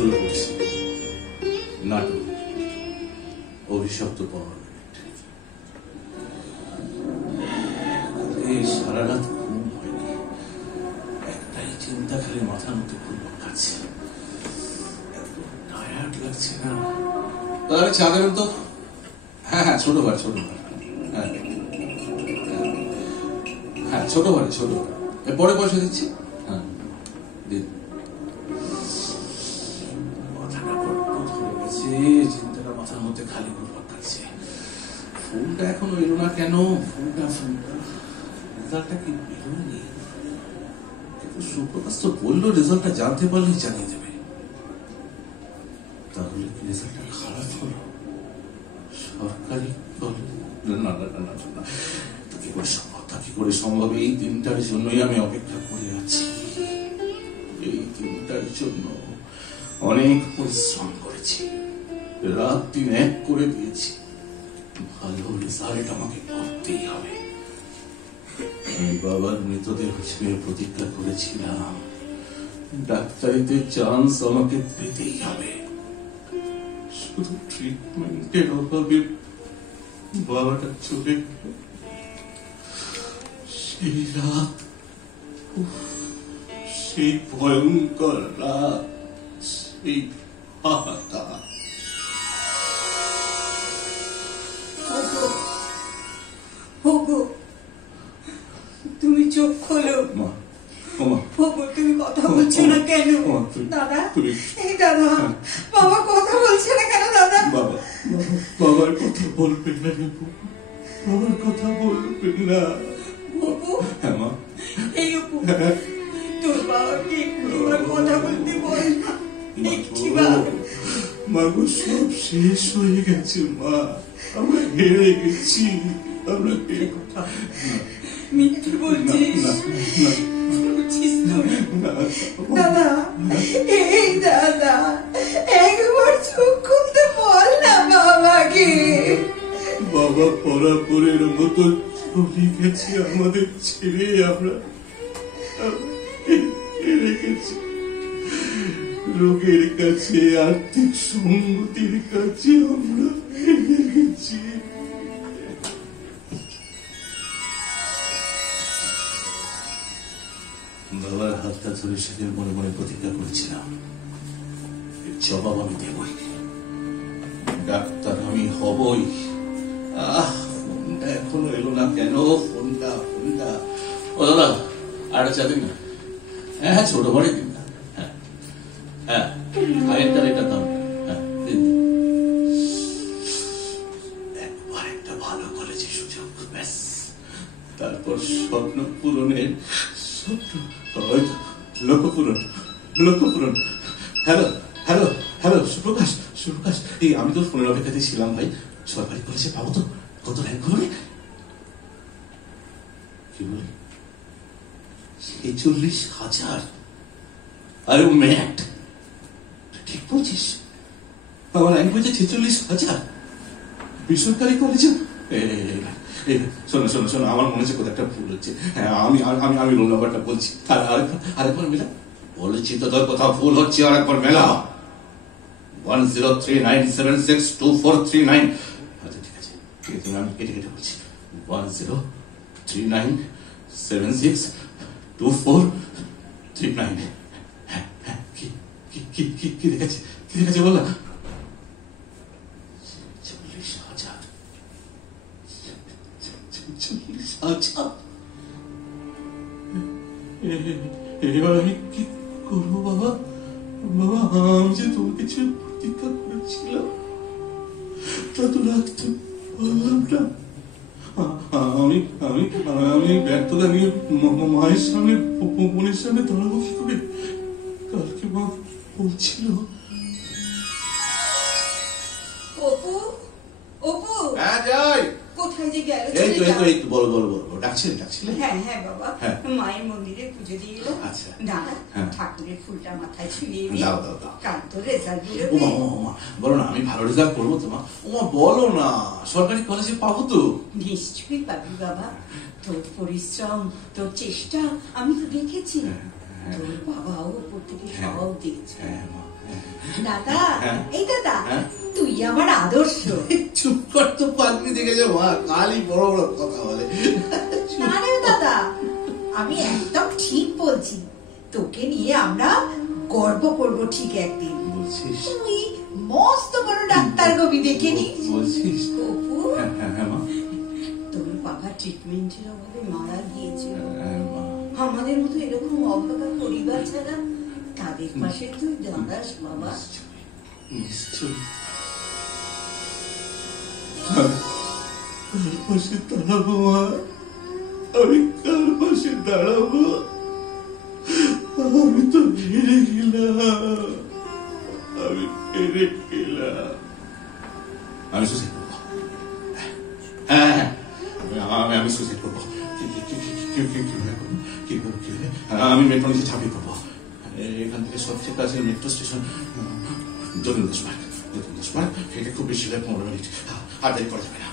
শুরু করছি নাটক অভিশপ্ত পার্লামেন্ট। সারা রাত ঘুম হয়নি, একটাই চিন্তা খালি মাথার মধ্যে ঘুরপাক খাচ্ছে। টায়ার্ড লাগছে না। তাহলে চা দেবেন তো? হ্যাঁ হ্যাঁ, ছোট ভাই ছোট ভাই, হ্যাঁ হ্যাঁ ছোট ভাই ছোট ভাই, পরে পয়সা দিচ্ছি। হ্যাঁ দিন। মাথাটা বড্ড ধরে গেছে, চিন্তাটা মাথার মধ্যে খালি ঘুরপাক খাচ্ছে। ফোনটা এখনো এলো না কেন? ফোনটা রেজাল্টটা কি বেরোয়নি? কিন্তু সুপ্রকাশ তো বললো রেজাল্টটা জানতে পারলেই জানিয়ে দেবে। তাহলে কি রেজাল্টটা খারাপ হলো? সরকারি না না না না না, কি করে সম্ভব? তা কি করে সম্ভব? এই দিনটার জন্যই আমি অপেক্ষা করে আছি। এই দিনটার জন্য অনেক পরিশ্রম করেছি, রাত দিন এক করে দিয়েছি। ভালো রেজাল্ট আমাকে করতেই হবে। আমি বাবার মৃতদেহ ছেড়ে প্রতিজ্ঞা করেছিলাম, ডাক্তারিতে চান্স আমাকে পেতেই হবে। শুধু ট্রিটমেন্টের অভাবে বাবাটা চলে গেল। সেই রাত, সেই ভয়ঙ্কর রাত, সেই হাহাকার। তুমি চোখ খোলো। তুমি কথা বলছো না কেন দাদা? এই দাদা, বাবা কথা বলছে না কেন দাদা? বাবার কথা বলবে না, বাবার কথা বলবে না। হ্যাঁ মা। এই অপু, তোর বাবাকে একবার কথা বলতে বল। মা গো, সব শেষ হয়ে গেছে মা, আমরা হেরে গেছি। আমরা মিথ্যে বলছিস? দাদা, এই দাদা, একবার চোখ খুলতে বল না বাবাকে। বাবা পরাপরের মতো চলে গেছে আমাদের ছেড়ে। আমরা হেরে গেছি। রোগের কাছে, আর্থিক সংগতির কাছে আমরা হেরে গেছি। বাবার হাতটা ধরে সেদিন মনে মনে প্রতিজ্ঞা করেছিলাম, জবাব আমি দেবই, ডাক্তার আমি হবই। ফোনটা এখনো এলো না কেন? ফোনটা ফোনটা ও দাদা, আর চা দিন না। হ্যাঁ ছোট বড় দিন না। হ্যাঁ হ্যাঁ, আগেরটা এটা দাম। হ্যাঁ দিন। একবার একটা ভালো কলেজে সুযোগ, ব্যাস তারপর স্বপ্ন পূরণের লক্ষ্যপূরণ। Hello hello hello, Suprakash Suprakash, এই আমি তোর ফোনের অপেক্ষাতে ছিলাম ভাই। সরকারি কলেজে পাবো তো? কত র্যাঙ্ক হবে? কি বলি? 46,000। আরে ও ম্যাট, ঠিক বলছিস? আমার র্যাঙ্ক হয়েছে 46,000 বেসরকারি কলেজে। শোনো শোনো শোনো, আমার মনে হচ্ছে কোথাও একটা ভুল হচ্ছে। হ্যাঁ, আমি রোল নাম্বারটা বলছি। আরেকবার মেলা বলেছি তো, তোর কোথাও ভুল হচ্ছে। আরেকবার মেলা 1039762439। আচ্ছা ঠিক আছে ঠিক আছে, আমি কেটে কেটে বলছি 1039762439। হ্যাঁ হ্যাঁ, কি কি কি কি দেখেছে? কি দেখেছে বল না? 46,000। আচ্ছা, এবার আমি কি করবো বাবা? বাবা, আমি যে তোমার কিছু প্রতীক্ষা করেছিলাম তা তো রাখতে পারলাম না। আমি আমি আমি ব্যর্থতা নিয়ে মায়ের সামনে, বোনের সামনে দাঁড়াবো কি করে? কালকে মা বলছিল। অপু, অপু, হ্যাঁ যাই। কোথায় যে গেল? এই তো বলো বলো বলো, ডাকছিলে? হ্যাঁ হ্যাঁ বাবা, মায়ের মন্দিরে পুজো দিয়ে এলো। আচ্ছা দাদা, ঠাকুরের ফুলটা মাথায় ছুঁয়ে দাও দাও দাও। কাল তো রেজাল্ট দিল। ওমা বলো না, আমি ভালো রেজাল্ট করবো তো মা। ওমা বলো না, সরকারি কলেজে পাবো তো? নিশ্চয়ই পাবি বাবা, তোর পরিশ্রম, তোর চেষ্টা আমি তো দেখেছি। তোর বাবাও উপর থেকে সব দেখছে। দাদা, এই দাদা, তুই আমার আদর্শ। চুপ কর তো, পাগলি দেখে যে মা কালই বড় বড় কথা বলে। না রে দাদা, আমি একদম ঠিক বলছি। তোকে নিয়ে আমরা গর্ব করবো ঠিক একদিন। বলছিস? তুই মস্ত বড় ডাক্তার কবি দেখে নি। বলছিস? অপু, মা, তোর বাবা ট্রিটমেন্টের অভাবে মারা গিয়েছিল। আমাদের মতো এরকম অভাগা পরিবার ছাড়া তাদের পাশে তুই দাঁড়াস বাবা। নিশ্চয়ই কার পাশে দাঁড়াবো মা? আমি কার পাশে দাঁড়াবো? আমি তো হেরে গেলাম, আমি হেরে গেলাম। আমি সুসাইড করবো। হ্যাঁ, আমি সুসাইড করবো। আমি মেট্রো নিচে ঝাঁপিয়ে পড়বো। এখান থেকে সবচেয়ে কাছের মেট্রো স্টেশন যতীন্দ্র পার্ক। হেঁটে খুব বেশি হলে 15 মিনিট। আর দেরি করা যাবে না,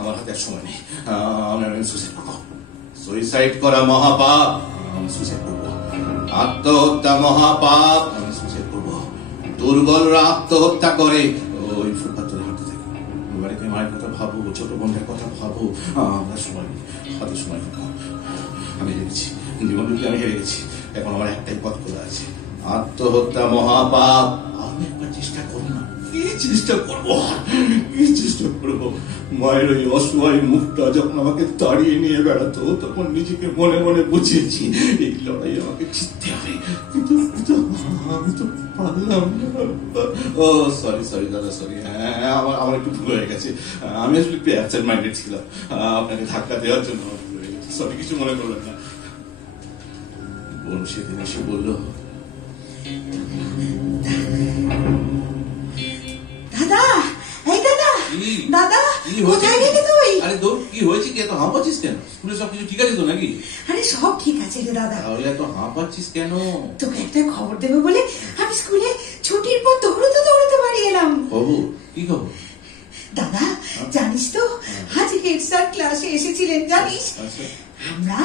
আমার হাতে আর সময় নেই। আমি সুইসাইড করবো। সুইসাইড করা মহাপাপ, আমি সুইসাইড করবো। আত্মহত্যা মহাপাপ, আমি সুইসাইড করবো। দুর্বলরা আত্মহত্যা করে। ওই ফুটপাত ধরে হাঁটতে থাকি। বাড়িতে মায়ের কথা ভাবো, ছোট বোনের কথা ভাবো। আমার সময় নেই, হাতে সময় নেই। আমি হেরে গেছি, জীবনকে আমি হেরে গেছি। এখন আমার একটাই পথ খোলা আছে, আত্মহত্যা মহাপাপ। আমি একবার চেষ্টা করবো না? কি চেষ্টা করবো? মায়ের ওই অসহায় মুখটা যখন আমাকে তাড়িয়ে নিয়ে বেড়াতো, তখন নিজেকে মনে মনে বুঝিয়েছি এই লড়াই আমাকে জিততে হবে। কিন্তু আমি তো পারলাম না। ও সরি দাদা, সরি। হ্যাঁ, আমার একটু ভুল হয়ে গেছে। আমি আসলে একটু অ্যাবসেন্ট মাইন্ডেড ছিলাম। আপনাকে ধাক্কা দেওয়ার জন্য সরি, কিছু মনে করবেন না। বোন সেদিন এসে বলল, দাদা, এই দাদা, দাদা, কোথায় গেলি তুই? আরে তোর কি হয়েছে? কি এত হাঁপাচ্ছিস কেন? স্কুলে সবকিছু ঠিক আছে তো নাকি? আরে সব ঠিক আছে রে দাদা। তাহলে এত হাঁপাচ্ছিস কেন? তোকে একটা খবর দেবো বলে আমি স্কুলে ছুটির পর দৌড়তে বাড়ি এলাম। খবর? কি খবর? দাদা, জানিস তো আজ হেড স্যার ক্লাসে এসেছিলেন, জানিস? আমরা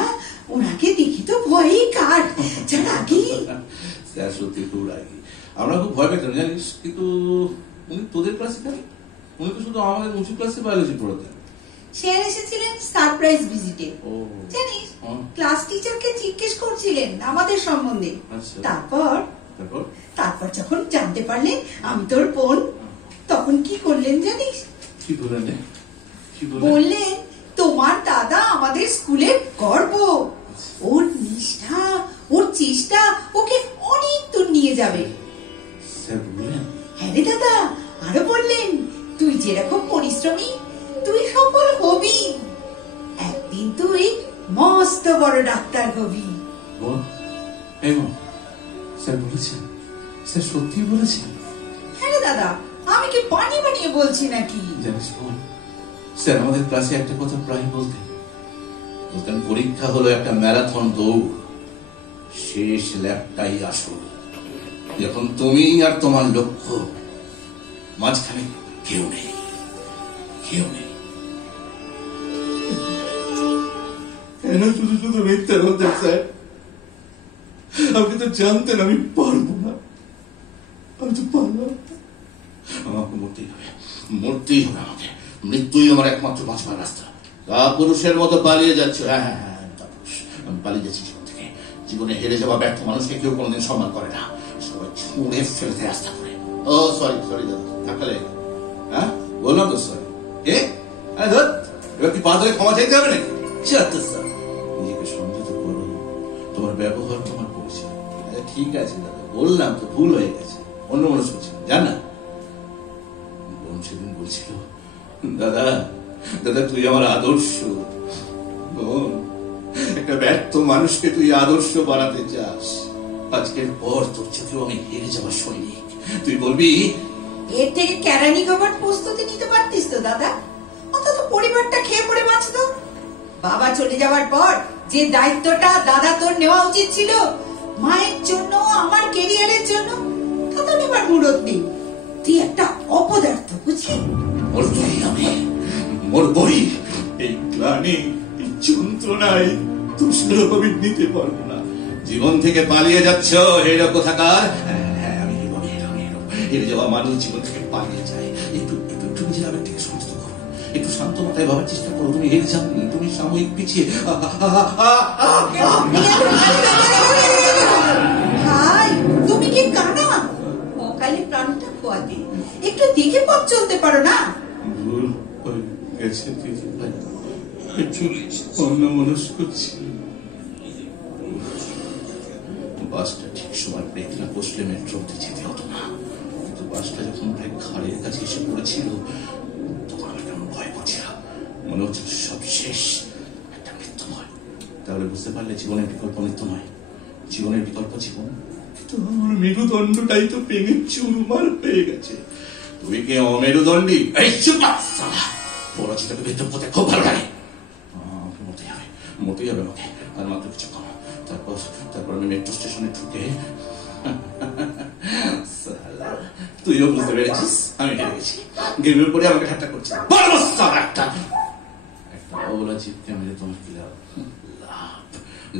ওনাকে দেখি তো ভয়ই কার রাগি। স্যার সত্যি খুব রাগি। আমরা খুব ভয় পেতাম জানিস, কিন্তু উনি তোদের ক্লাসে থাকেন। উনি তো শুধু আমাদের উঁচু ক্লাসে বায়োলজি পড়াতেন। স্যার এসেছিলেন সারপ্রাইজ ভিজিটে, জানিস? ক্লাস টিচারকে জিজ্ঞেস করছিলেন আমাদের সম্বন্ধে। তারপর যখন জানতে পারলেন আমি তোর বোন, তখন কি করলেন জানিস? কি বললেন? বললেন তোমার দাদা আমাদের স্কুলের গর্ব। ওর নিষ্ঠা, ওর চেষ্টা ওকে অনেক দূর নিয়ে যাবে। হ্যাঁ রে দাদা, আরো বললেন তুই যেরকম পরিশ্রমী, তুই সফল হবি। একদিন তুই মস্ত বড় ডাক্তার হবি। স্যার বলেছেন? স্যার সত্যি বলেছেন? হ্যাঁ রে দাদা, আমি কি বানিয়ে বলছি নাকি? জানিস বোন, স্যার আমাদের ক্লাসে একটা কথা প্রায় বলতেন। পরীক্ষা হলো একটা ম্যারাথন দৌড়, শেষ ল্যাপটাই আসল। যখন তুমি আর তোমার লক্ষ্য, মাঝখানে কেউ নেই। কেন শুধু মিথ্যা বলতেন স্যার? আপনি তো জানতেন আমি পারবো না। আমি তো পারলাম। আমাকে মরতেই হবে আমাকে। মৃত্যুই আমার একমাত্র বাঁচবার রাস্তা। পুরুষের মতো পালিয়ে যাচ্ছ। হ্যাঁ, আমি পালিয়ে যাচ্ছি জীবন থেকে। জীবনে হেরে যাওয়া ব্যর্থ মানুষকে কেউ কোনোদিন সম্মান করে না, সবাই ছুঁড়ে ফেলতে রাস্তা করে। ও সরি দাদা, ধাক্কা লেগে। হ্যাঁ, বললাম তো সরি। এবার কি পা ধরে ক্ষমা চাইতে হবে নাকি? নিজেকে সংযত করো, তোমার ব্যবহার তোমার পরিচয়। ঠিক আছে দাদা, বললাম তো ভুল হয়ে গেছে, অন্য মানুষ করছি, জান না? বোন সেদিন বলছিল, দাদা তুই আমার আদর্শ। বোন, একটা ব্যর্থ মানুষকে তুই আদর্শ বানাতে চাস। আজকের পর তোর চোখেও আমি হেরে যাওয়ার সৈনিক। তুই বলবি এর থেকে ক্যারানি খাবার প্রস্তুতি নিতে পারতিস তো দাদা, অন্তত পরিবারটা খেয়ে পড়ে বাঁচত। বাবা চলে যাওয়ার পর যে দায়িত্বটা দাদা তোর নেওয়া উচিত ছিল, মায়ের জন্য, আমার ক্যারিয়ারের জন্য, তা তো নেবার মুরত নেই। তুই একটা অপদার্থ, বুঝলি? মরবই। এই গ্লানি, এই যন্ত্রণায় তুষারও আমি নিতে পারবো না। জীবন থেকে পালিয়ে যাচ্ছ, হেরো কোথাকার। হ্যাঁ, আমি হেরে যাওয়া মানুষ জীবন থেকে পালিয়ে যায়। একটু একটু একটু নিজের আবেগটাকে সমস্ত করো, একটু শান্ত মাথায় ভাবার চেষ্টা করো। তুমি হেরে যাওনি, তুমি সাময়িক পিছিয়ে। ভাই তুমি কি কানা? অকালে প্রাণটা খোয়াতে একটু দেখে পথ চলতে পারো না? ভুল হয়ে গেছে দিদি ভাই, একটু অন্যমনস্ক ছিল। বাসটা ঠিক সময় ব্রেক না বসলে মেট্রোতে যেতে হতো না। কিন্তু বাসটা যখন প্রায় ঘাড়ের কাছে এসে পড়েছিল তখন আমার কেমন ভয় করছিল, মনে হচ্ছে সব শেষ, একটা মৃত্যু নয়। তাহলে বুঝতে পারলে জীবনের বিকল্প মৃত্যু নয়, জীবনের বিকল্প জীবন। কিন্তু আমার মেরুদণ্ডটাই তো ভেঙে চুরমার হয়ে গেছে। তুমি কি অমেরুদণ্ডী? এই চুপ! পরাজিতকে ভেতর পথে খুব ভালো লাগে। মতেই হবে আমাকে, আর মাত্র কিছুক্ষণ। তারপর আমি মেট্রো স্টেশনে ঢুকে, তুইও বুঝতে পেরেছিস আমি হেরে গেছি। গেমের পরে আমাকে ঠাট্টা করছিস, একটা অবলা চিপকে মেরে তোমার কি লাভ?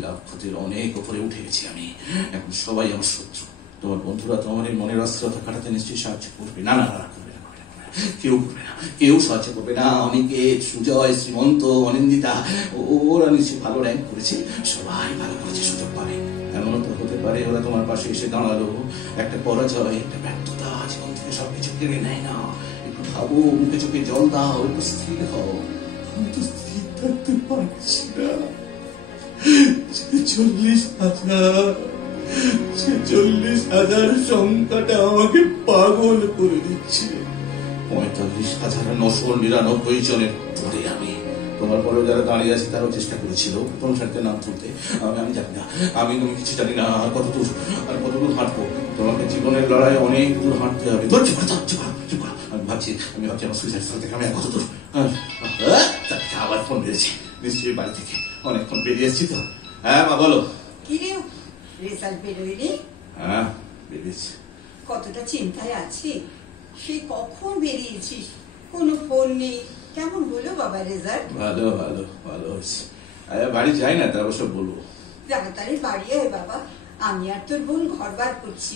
লাভ ক্ষতির অনেক উপরে উঠে গেছি আমি। এখন সবাই আমার শত্রু। তোমার বন্ধুরা তোমার এই মনের অস্থিরতা কাটাতে নিশ্চয়ই সাহায্য করবে। না না না, করবে না, কেউ করবে না, কেউ সাহায্য করবে না। অনিকেত, সুজয়, শ্রীমন্ত, অনিন্দিতা, ওরা নিশ্চয়ই ভালো র্যাঙ্ক করেছে, সবাই ভালো করেছে, সুযোগ পাবে। এমনও তো হতে পারে ওরা তোমার পাশে এসে দাঁড়ালো। একটা পরাজয়, একটা ব্যর্থতা জীবন থেকে সবকিছু কেড়ে নেয় না। একটু ভাবো, মুখে চোখে জল দাও, একটু স্থির হও। আমি তো স্থির থাকতে পারছি না। 40,000 সংখ্যাটা আমাকে পাগল করে দিচ্ছে। 45,999 জনের পরে আমি। তোমার পরে যারা দাঁড়িয়ে আছে তারাও চেষ্টা করেছিল প্রথম সারিতে নাম তুলতে। আমি জানি না, আমি কিছু জানি না আর কত দূর হাঁটবো। তোমাকে জীবনের লড়াই অনেক দূর হাঁটতে হবে। আমি ভাবছি আমার সুইসাইড থেকে আমি কত দূর। আবার ফোন বেরিয়েছে, নিশ্চয়ই বাড়ি থেকে অনেকক্ষণ বেরিয়ে এসেছি তো। হ্যাঁ মা বলো। কি রে, রেজাল্ট বেরোয়নি? হ্যাঁ বেরিয়েছে। কতটা চিন্তায় আছি, সে কখন বেরিয়েছিস, কোনো ফোন নেই। কেমন হলো বাবা রেজাল্ট? ভালো ভালো ভালো হয়েছে। বাড়ি যাই না, তারপর সব বলবো। তাড়াতাড়ি বাড়ি আয় বাবা, আমি আর তোর বোন ঘর বার করছি,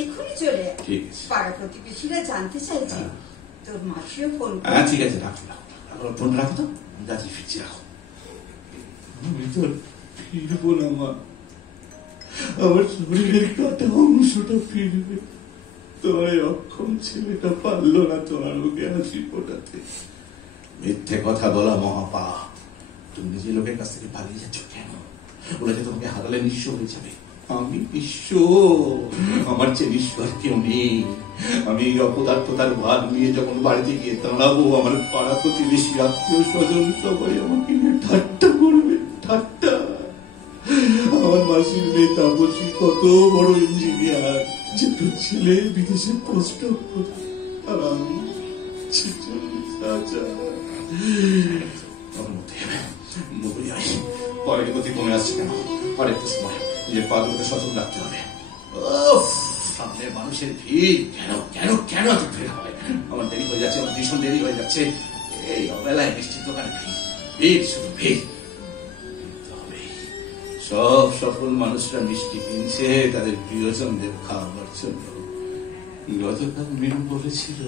এক্ষুনি চলে আয়। ঠিক আছে। পাড়া প্রতিবেশীরা জানতে চাইছে, তোর মাসিও ফোন। হ্যাঁ ঠিক আছে, রাখো ফোন রাখো তো, রাত্রি ফিরছি, রাখো। আমি তো ফিরবো না মা, আমার শরীরের কাটা অংশটা ফিরবে। তোমার অক্ষম ছেলেটা পারলো না তোমার মুখে হাসি ফোটাতে। মিথ্যে কথা বলা মহাপাপ। তুমি নিজের লোকের কাছ থেকে পালিয়ে যাচ্ছ কেন? ওরা যে তোমাকে হারালে নিঃস্ব হয়ে যাবে। আমি নিঃস্ব? আমার চেয়ে নিঃস্ব আর কেউ নেই। আমি এই অপদার্থতার ভার নিয়ে যখন বাড়িতে গিয়ে দাঁড়াবো, আমার পাড়া প্রতিবেশী, আত্মীয় স্বজন সবাই আমাকে নিয়ে ঠাট্টা করবে, ঠাট্টা। আমার মাসির মেয়ে তাপসী কত বড় ইঞ্জিনিয়ার, যেটু ছেলে বিদেশে পোস্ট করে, আর আমি 46,000। পরে গতি কমে আসছে কেন? পরে একটু সময় নিজের পাগুলোকে সচল রাখতে হবে। সামনে মানুষের ভিড়, কেন কেন কেন এত ভিড় হবে? আমার দেরি হয়ে যাচ্ছে, আমার ভীষণ দেরি হয়ে যাচ্ছে। এই অবেলায় নিশ্চিত দোকানে ভিড়, শুধু ভিড়। সব সফল মানুষরা মিষ্টি কিনছে তাদের প্রিয়জনদের খাওয়াবার জন্য। গতকাল মিনু বলেছিল।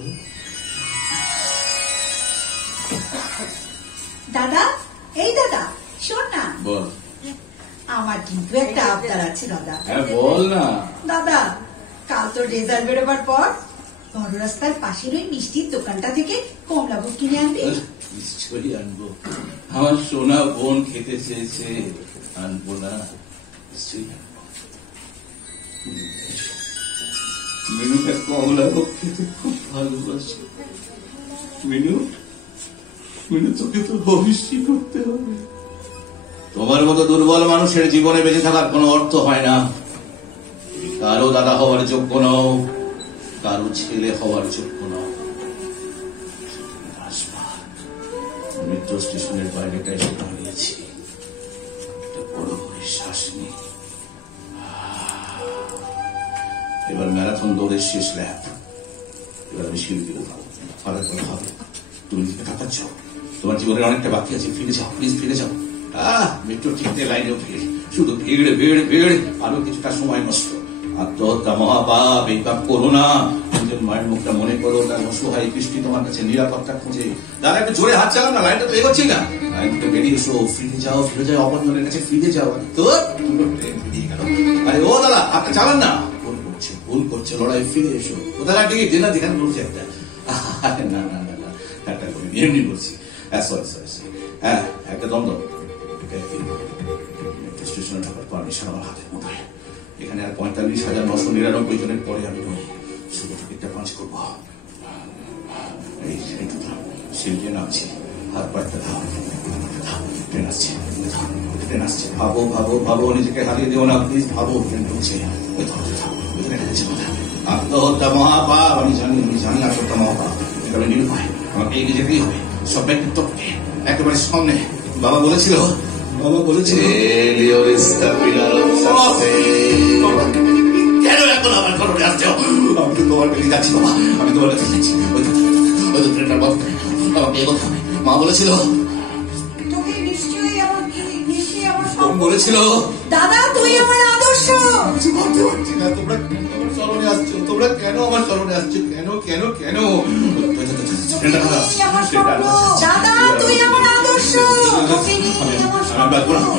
দাদা, এই দাদা শোন না। বল। আমার কিন্তু একটা আবদার আছে দাদা। হ্যাঁ বল না। দাদা, কাল তোর রেজাল্ট বেরোবার পর বড় রাস্তার পাশের ওই মিষ্টির দোকানটা থেকে কমলাভোগ কিনে আনবি? নিশ্চয়ই আনবো। আমার সোনা বোন খেতে চেয়েছে, আনবো না? নিশ্চয়ই আনবো। মিনুকে কমলাভোগ খেতে খুব ভালোবাসে। মিনু, তোকে তো ভবিষ্যৎ করতে হবে। তোমার মতো দুর্বল মানুষের জীবনে বেঁচে থাকার কোনো অর্থ হয় না। কারো দাদা হওয়ার যোগ্য নও, কারো ছেলে হওয়ার যোগ্য নও। মেট্রো স্টেশনের বাইরেটা এসে দাঁড়িয়েছি, একটা বড় করে শ্বাস নিই। এবার ম্যারাথন দৌড়ের শেষ ল্যাপ। এবার আমি সিঁড়ি দিয়ে উঠাবো, পাড়ার কথা হবে। তুমি নিজেকে কাঁপাচ্ছ, তোমার জীবনের অনেকটা বাকি আছে। ফিরে যাও, প্লিজ ফিরে যাও। মেট্রো ঠিকতে লাইনেও ভিড়, শুধু ভিড় ভিড় ভিড়। আরো কিছুটা সময় নষ্ট। আত্মহত্যা মহাপাপ, এই পাপ করো না। নিজের মায়ের মুখটা মনে করো, তার অসহায় কৃষ্টি তোমার কাছে নিরাপত্তা খুঁজে। দাদা একটু জোরে হাত চালাও না, লাইনটা তো এগোচ্ছি না। লাইন থেকে বেরিয়ে এসো, ফিরে যাও, অপরজনের কাছে ফিরে যাও। তোর বেরিয়ে গেল। আরে ও দাদা হাতটা চালান না, ভুল করছে, লড়াই ফিরে এসো। কোথায় টিকিট দিন না, যেখানে বলছি একটা। না না না না, একটা এমনি বলছি। হ্যাঁ একটা দ্বন্দ্ব স্টেশনে ঢোকার পারমিশন আমার হাতের মধ্যে। এখানে আর 45,999 জনের পরে আমি নই, শুধু টিকিটটা পাঁচ করবো। এই সিঁড়িতে নামছি, হাত পাড়তে দাও, ট্রেন আসছে, ট্রেন আসছে। ভাবো ভাবো ভাবো, নিজেকে হারিয়ে দিও না প্লিজ, ভাবো ট্রেন ঢুকছে। আত্মহত্যা মহাপাপ, আমি জানি আত্মহত্যা মহাপাপ, আমি নিরুপায়, আমাকে এগিয়ে যেতেই হবে। সব ব্যক্তিত্ব একেবারে সামনে। বাবা বলেছিল কেন এখন আমার ঘরে আসছো? আমি তো তোমার বেরিয়ে যাচ্ছি বাবা, আমি তোমার কাছে যাচ্ছি। ওই তো ট্রেনটা বন্ধ, আমাকে এগোতে হবে। মা বলেছিল, বলেছিল দাদা তুই আমার আদর্শ। ভাবতে পারছি না, তোমরা আমার স্মরণে আসছো, তোমরা কেন আমার স্মরণে আসছো? কেন কেন কেন? দাদা তুই আমার আদর্শ।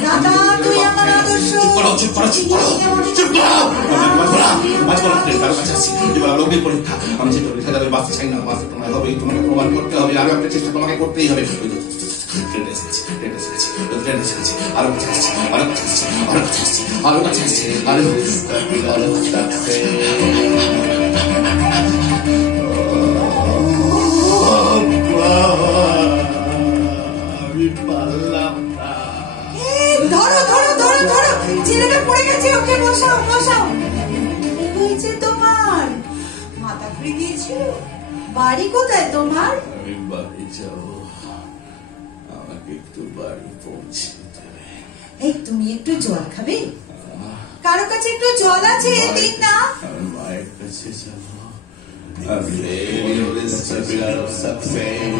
দাদা তুই আমার আদর্শ। চুপ করো। আমি যে পরীক্ষা যাবে বাঁচতে চাই না, বাঁচতে তোমায় হবে, তোমাকে প্রমাণ করতে হবে, আরো একটা চেষ্টা তোমাকে করতেই হবে। ছেলেটা পড়ে গেছে, ওকে বসাও। হয়েছে তোমার? মাথা ঘুরে গিয়েছিল? বাড়ি কোথায় তোমার? আমি বাড়ি যাবো, আমাকে একটু বাড়ি পৌঁছে দেবে। এই তুমি একটু জল খাবে? কারো কাছে একটু জল আছে? দিন না। আমি মায়ের কাছে যাবো। Failure is the pillar of success.